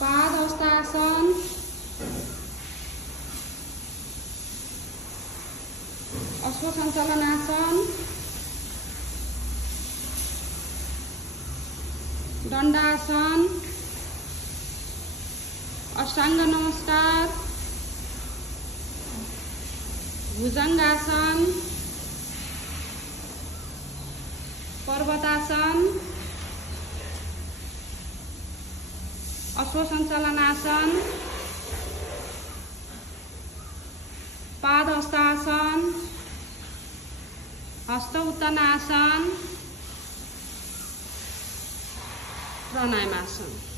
पादहस्तासन, अश्वसञ्चालनासन, दण्डासन, अष्टाङ्ग नमस्कार, भुजङ्गासन, पर्वतासन, अश्वसञ्चालनासन, पादहस्तासन, हस्त उत्तानासन, प्राणायामासन।